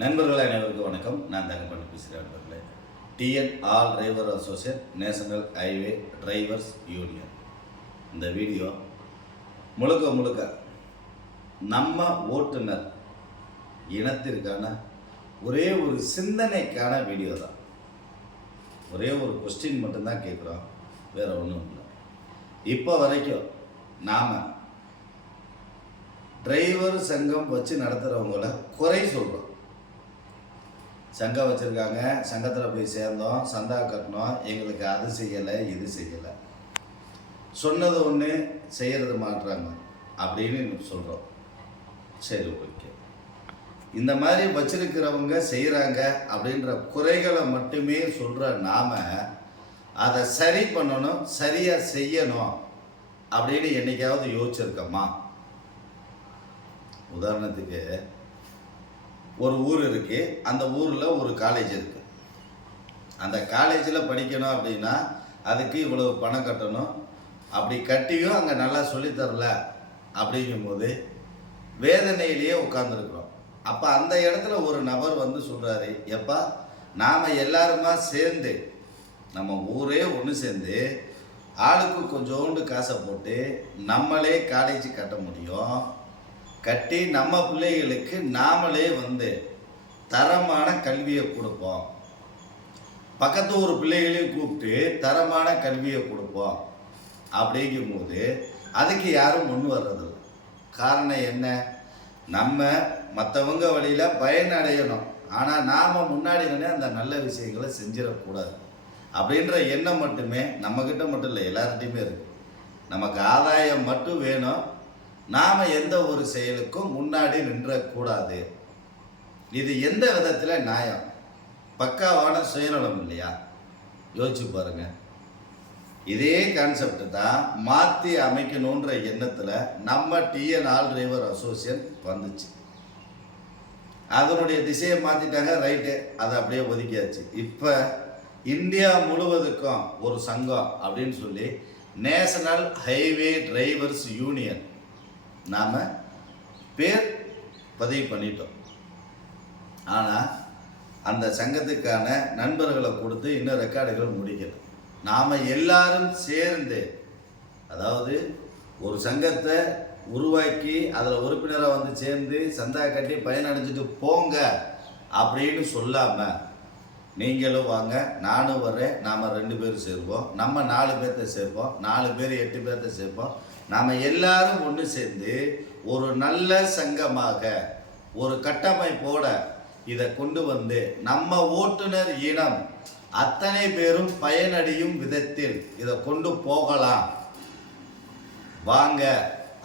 நண்பர்களே அனைவருக்கும் வணக்கம். நான் தங்கப்பட்டு பேசுகிறேன் நண்பர்களே TN all driver associate national highway drivers union இந்த வீடியோ முழுக்க முழுக்க நம்ம ஓட்டுநர் இனத்திற்கான ஒரே ஒரு சிந்தனைக்கான வீடியோ தான். ஒரே ஒரு கொஸ்டின் மட்டும்தான் கேட்குறோம். வேறு ஒன்றும் இல்லை. இப்போ வரைக்கும் நாம் டிரைவர் சங்கம் வச்சு நடத்துகிறவங்கள குறை சொல்கிறோம் சங்கம் வச்சுருக்காங்க. சங்கத்தில் போய் சேர்ந்தோம். சந்தா கட்டினோம். எங்களுக்கு அது செய்யலை இது செய்யலை. சொன்னது ஒன்று செய்கிறது மாட்டுறாங்க அப்படின்னு சொல்கிறோம் சரி ஓகே. இந்த மாதிரி வச்சிருக்கிறவங்க செய்கிறாங்க அப்படின்ற குறைகளை மட்டுமே சொல்கிற நாம் அதை சரி பண்ணணும் சரியாக செய்யணும் அப்படின்னு என்னைக்காவது யோசிச்சிருக்கோமா? உதாரணத்துக்கு ஒரு ஊர் இருக்குது அந்த ஊரில் ஒரு காலேஜ் இருக்குது அந்த காலேஜில் படிக்கணும் அப்படின்னா அதுக்கு இவ்வளவு பணம் கட்டணும். அப்படி கட்டியும் அங்கே நல்லா சொல்லித்தரல அப்படிங்கும்போது வேதனையிலேயே உட்காந்துருக்குறோம் அப்போ அந்த இடத்துல ஒரு நபர் வந்து சொல்கிறாரு எப்பா நாம் எல்லாருமா சேர்ந்து நம்ம ஊரே ஒன்று சேர்ந்து ஆளுக்கு கொஞ்சோண்டு காசை போட்டு நம்மளே காலேஜ் கட்ட முடியும். கட்டி நம்ம பிள்ளைகளுக்கு நாமளே வந்து தரமான கல்வியை கொடுப்போம். பக்கத்து ஊர் பிள்ளைகளையும் கூப்பிட்டு தரமான கல்வியை கொடுப்போம். அப்படிங்கும்போது அதுக்கு யாரும் முன் வர்றதில்லை. காரணம் என்ன? நம்ம மற்றவங்க வழியில் பயனடையணும் ஆனால் நாம் முன்னாடி தானே அந்த நல்ல விஷயங்களை செஞ்சிடக்கூடாது. அப்படின்ற எண்ணம் மட்டுமே நம்மக்கிட்ட மட்டும் இல்லை எல்லார்ட்டையுமே இருக்குது நமக்கு ஆதாயம் மட்டும் வேணும். நாம் எந்த ஒரு செயலுக்கும் முன்னாடி நின்றக்கூடாது. இது எந்த விதத்தில் நியாயம்? பக்காவான சுயநலம் இல்லையா? யோசிச்சு பாருங்க. இதே கான்செப்ட் தான் மாற்றி அமைக்கணுன்ற எண்ணத்தில் நம்ம டிஎன் ஆல் டிரைவர் அசோசியேஷன் வந்துச்சு. அதனுடைய திசையை மாற்றிட்டாங்க ரைட்டு. அதை அப்படியே ஒதுக்கியாச்சு. இப்போ இந்தியா முழுவதுக்கும் ஒரு சங்கம் அப்படின்னு சொல்லி நேஷனல் ஹைவே டிரைவர்ஸ் யூனியன் நாம் பேர் பதிவு பண்ணிட்டோம். ஆனால் அந்த சங்கத்துக்கான நண்பர்களை கொடுத்து இன்னும் ரெக்கார்டுகள் முடிக்கல. நாம் எல்லாரும் சேர்ந்து அதாவது ஒரு சங்கத்தை உருவாக்கி அதில் உறுப்பினராக வந்து சேர்ந்து சந்தா கட்டி பயனடைஞ்சிட்டு போங்க அப்படின்னு சொல்லாமல் நீங்களும் வாங்க நானும் வரேன் நாம் ரெண்டு பேரும் சேர்ப்போம். நம்ம நாலு பேர்த்த சேர்ப்போம் நாலு பேர் எட்டு பேர்த்த சேர்ப்போம். நாம் எல்லாரும் ஒன்று சேர்ந்து ஒரு நல்ல சங்கமாக ஒரு கட்டமைப்போட இதை கொண்டு வந்து நம்ம ஓட்டுநர் இனம் அத்தனை பேரும் பயனடையும் விதத்தில் இதை கொண்டு போகலாம். வாங்க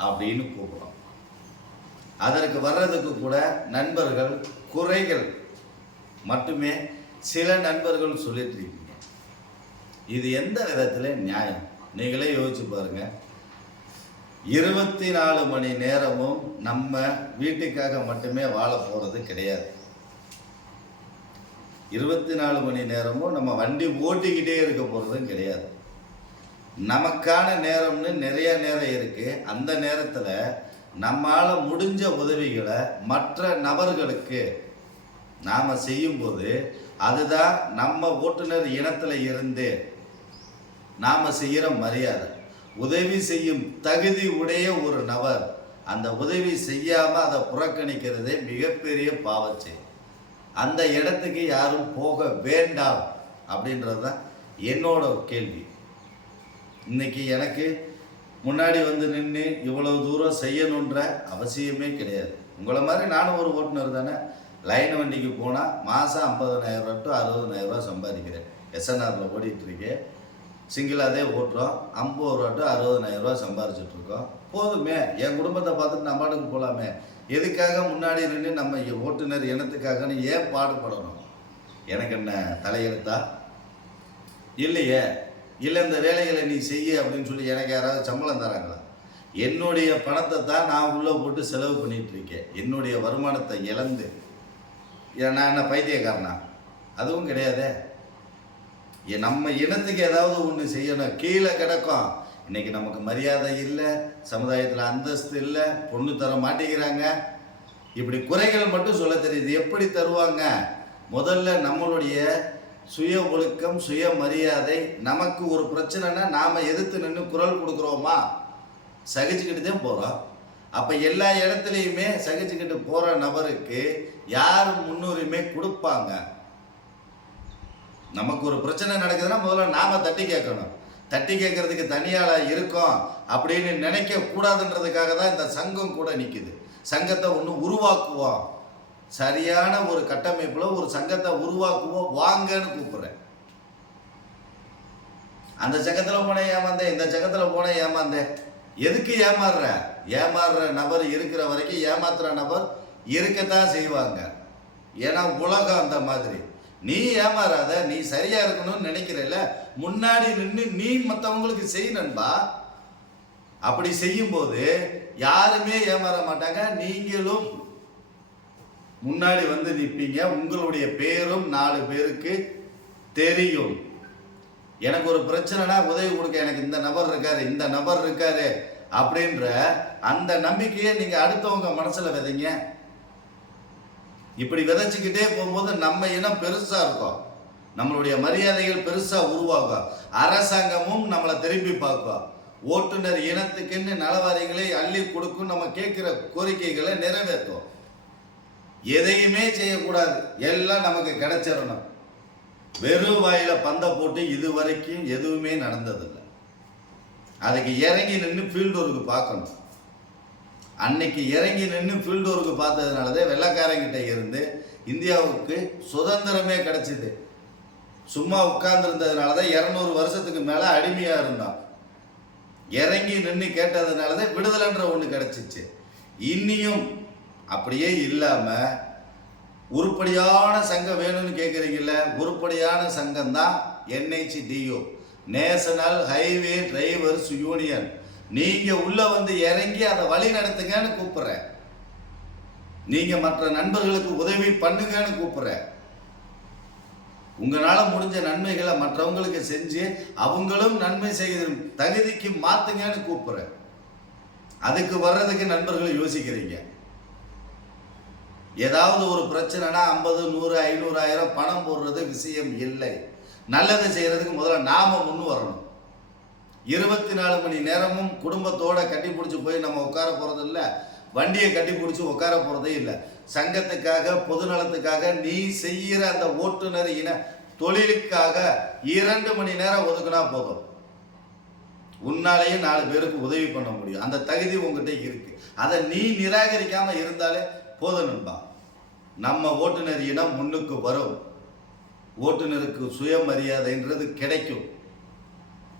அப்படின்னு கூப்பிடும் அதற்கு வர்றதுக்கு கூட நண்பர்கள் குறைகள் மட்டுமே சில நண்பர்கள் சொல்லிட்டுருக்கீங்க. இது எந்த விதத்தில் நியாயம்? நீங்களே யோசிச்சு பாருங்க. இருபத்தி நாலு மணி நேரமும் நம்ம வீட்டுக்காக மட்டுமே வாழ போகிறது கிடையாது. இருபத்தி நாலு மணி நேரமும் நம்ம வண்டி ஓட்டிக்கிட்டே இருக்க போகிறதும் கிடையாது. நமக்கான நேரம்னு நிறைய நேரம் இருக்குது அந்த நேரத்தில் நம்மால் முடிஞ்ச உதவிகளை மற்ற நபர்களுக்கு நாம் செய்யும்போது அதுதான் நம்ம ஓட்டுநர் இனத்தில் இருந்து நாம் செய்கிற மரியாதை. உதவி செய்யும் தகுதி உடைய ஒரு நபர் அந்த உதவி செய்யாமல் அதை புறக்கணிக்கிறதே மிகப்பெரிய பாவச்சு அந்த இடத்துக்கு யாரும் போக வேண்டாம் அப்படின்றது தான் என்னோட கேள்வி. இன்னைக்கு எனக்கு முன்னாடி வந்து நின்று இவ்வளவு தூரம் செய்யணுன்ற அவசியமே கிடையாது. உங்களை மாதிரி நானும் ஒரு ஓட்டுநர் தானே லைன் வண்டிக்கு போனால் மாதம் ஐம்பதனாயிரம் ரூபா டு அறுபதனாயிரம் ரூபா சம்பாதிக்கிறேன். எஸ்என்ஆரில் ஓடிட்டு சிங்கிளாக தான் ஓட்டுறோம். ஐம்பது ரூபா டு அறுபதனாயிரம் ரூபா போதுமே. என் குடும்பத்தை பார்த்துட்டு நம்ம பாட்டுக்கு போகலாமே எதுக்காக முன்னாடி நின்று நம்ம ஓட்டுநர் இனத்துக்காகன்னு ஏன் பாடுபடணும்? எனக்கு என்ன தலையெழுத்தா? இல்லையே. இல்லை இந்த வேலைகளை நீ செய்ய அப்படின்னு சொல்லி எனக்கு யாராவது சம்பளம் தராங்களா? என்னுடைய பணத்தை தான் நான் உள்ளே போட்டு செலவு பண்ணிகிட்ருக்கேன் என்னுடைய வருமானத்தை இழந்து நான் என்ன பைத்தியக்காரனா? அதுவும் கிடையாதே. ஏ, நம்ம இனத்துக்கு ஏதாவது ஒன்று செய்யணும். கீழே கிடக்கும். இன்னைக்கு நமக்கு மரியாதை இல்லை சமுதாயத்தில் அந்தஸ்து இல்லை பொண்ணு தர மாட்டேங்கிறாங்க. இப்படி குறைகள் மட்டும் சொல்ல தெரியுது. எப்படி தருவாங்க? முதல்ல நம்மளுடைய சுய ஒழுக்கம் சுய மரியாதை நமக்கு ஒரு பிரச்சனைனா நாம் எதிர்த்து நின்று குரல் கொடுக்குறோமா? சகிச்சுக்கிட்டு தான் போகிறோம் அப்போ எல்லா இடத்துலையுமே சகிச்சுக்கிட்டு போகிற நபருக்கு யார் முன்னுரிமை கொடுப்பாங்க? நமக்கு ஒரு பிரச்சனை நடக்குதுன்னா முதல்ல நாம் தட்டி கேட்கணும். தட்டி கேட்கறதுக்கு தனியாள இருக்கோம் அப்படின்னு நினைக்க கூடாதுன்றதுக்காக தான் இந்த சங்கம் கூட நிற்குது சங்கத்தை ஒன்று உருவாக்குவோம். சரியான ஒரு கட்டமைப்பில் ஒரு சங்கத்தை உருவாக்குவோம் வாங்கன்னு கூப்பிட்றேன். அந்த சங்கத்தில் போனேன் ஏமாந்தேன் இந்த சங்கத்தில் போனேன் ஏமாந்தேன் எதுக்கு ஏமாறுற? ஏமாறுற நபர் இருக்கிற வரைக்கும் ஏமாத்துற நபர் இருக்கத்தான் செய்வாங்க. ஏன்னா உலகம் அந்த மாதிரி. நீ ஏமாறாத நீ சரியா இருக்கணும்னு நினைக்கிறல்ல முன்னாடி நின்று நீ மற்றவங்களுக்கு செய் நண்பா. அப்படி செய்யும்போது யாருமே ஏமாற மாட்டாங்க. நீங்களும் முன்னாடி வந்து நிற்பீங்க உங்களுடைய பேரும் நாலு பேருக்கு தெரியும். எனக்கு ஒரு பிரச்சனைனா உதவி கொடுக்க எனக்கு இந்த நபர் இருக்காரு இந்த நபர் இருக்காரு. அப்படின்ற அந்த நம்பிக்கையை நீங்க அடுத்தவங்க மனசுல விதைங்க. இப்படி விதைச்சுக்கிட்டே போகும்போது நம்ம இனம் பெருசா இருக்கும். நம்மளுடைய மரியாதைகள் பெருசா உருவாகும். அரசாங்கமும் நம்மளை திரும்பி பார்க்கும். ஓட்டுநர் இனத்துக்குன்னு நலவாரிகளை அள்ளி கொடுக்கும் நம்ம கேட்கிற கோரிக்கைகளை நிறைவேற்றும். எதையுமே செய்யக்கூடாது. எல்லாம் நமக்கு கிடைச்சிடணும். வெறும் வாயில பந்தை போட்டு இது வரைக்கும் எதுவுமே நடந்தது அதுக்கு இறங்கி நின்று ஃபீல்டு ஒர்க்கு பார்க்கணும். அன்னைக்கு இறங்கி நின்று ஃபீல்டு ஒர்க்கு பார்த்ததுனால தான் வெள்ளக்காரங்கிட்ட இருந்து இந்தியாவுக்கு சுதந்திரமே கிடைச்சிது. சும்மா உட்கார்ந்துருந்ததுனால தான் இரநூறு வருஷத்துக்கு மேலே அடிமையாக இருந்தான். இறங்கி நின்று கேட்டதுனால தான் விடுதலைன்ற ஒன்று கிடச்சிச்சு. இன்னியும் அப்படியே இல்லாமல் உருப்படியான சங்கம் வேணும்னு கேட்குறீங்கல்ல உருப்படியான சங்கம் தான் NHDO national highway drivers union நீங்க உள்ள வந்து இறங்கி அதை வழி நடத்துங்கன்னு கூப்பிடுறேன். நீங்க மற்ற நண்பர்களுக்கு உதவி பண்ணுங்கன்னு கூப்பிடுறேன். உங்களால முடிஞ்ச நன்மைகளை மற்றவங்களுக்கு செஞ்சு அவங்களும் நன்மை செய்கிற தகுதிக்கு மாத்துங்கன்னு கூப்பிடுறேன். அதுக்கு வர்றதுக்கு நண்பர்கள் யோசிக்கிறீங்க. ஏதாவது ஒரு பிரச்சனைனா ஐம்பது நூறு ஐநூறு ஆயிரம் பணம் போடுறது விஷயம் இல்லை. நல்லதை செய்கிறதுக்கு முதல்ல நாம் முன் வரணும். இருபத்தி நாலு மணி நேரமும் குடும்பத்தோடு கட்டி பிடிச்சி போய் நம்ம உட்கார போகிறது இல்லை. வண்டியை கட்டி பிடிச்சி உட்கார போகிறதே இல்லை. சங்கத்துக்காக பொதுநலத்துக்காக நீ செய்கிற அந்த ஓட்டுநர் இன தொழிலுக்காக இரண்டு மணி நேரம் ஒதுக்குனா போதும். உன்னாலேயே நாலு பேருக்கு உதவி பண்ண முடியும். அந்த தகுதி உங்ககிட்ட இருக்கு. அதை நீ நிராகரிக்காமல் இருந்தாலே போதும் நண்பா. நம்ம ஓட்டுநர் இனம் முன்னுக்கு வரும். ஓட்டுநருக்கு சுயமரியாதைன்றது கிடைக்கும்.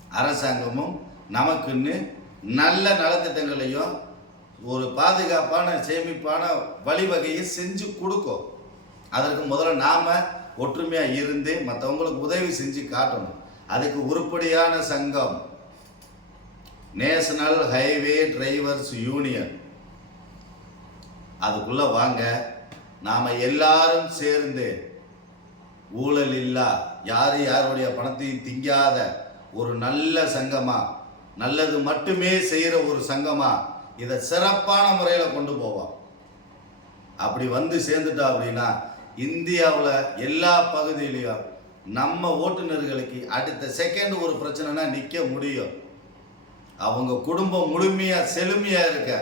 அரசாங்கமும் நமக்குன்னு நல்ல நலத்திட்டங்களையும் ஒரு பாதுகாப்பான சேமிப்பான வழிவகையை செஞ்சு கொடுக்கும். அதற்கு முதல்ல நாம் ஒற்றுமையாக இருந்து மற்றவங்களுக்கு உதவி செஞ்சு காட்டணும். அதுக்கு உருப்படியான சங்கம். National highway drivers union. அதுக்குள்ளே வாங்க. நாம் எல்லாரும் சேர்ந்து ஊழல் இல்லா யாரு யாருடைய பணத்தையும் திங்காத ஒரு நல்ல சங்கமா? நல்லது மட்டுமே செய்கிற ஒரு சங்கமா? இதை சிறப்பான முறையில் கொண்டு போவோம் அப்படி வந்து சேர்ந்துட்டோம் அப்படின்னா இந்தியாவில் எல்லா பகுதியிலையும் நம்ம ஓட்டுநர்களுக்கு அடுத்த செகண்ட் ஒரு பிரச்சனைனா நிற்க முடியும். அவங்க குடும்பம் முழுமையாக செழுமையாக இருக்க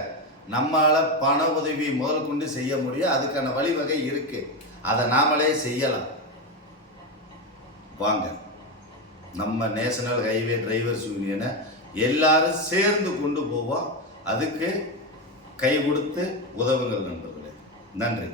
நம்மளால் பண உதவி முதல் கொண்டு செய்ய முடியும். அதுக்கான வழிவகை இருக்குது அதை நாமளே செய்யலாம். வாங்க. நம்ம நேஷனல் ஹைவே டிரைவர்ஸ் யூனியனை எல்லாரும் சேர்ந்து கொண்டு போவோம் அதுக்கு கை கொடுத்து உதவுங்கள் நண்பர்களே. நன்றி.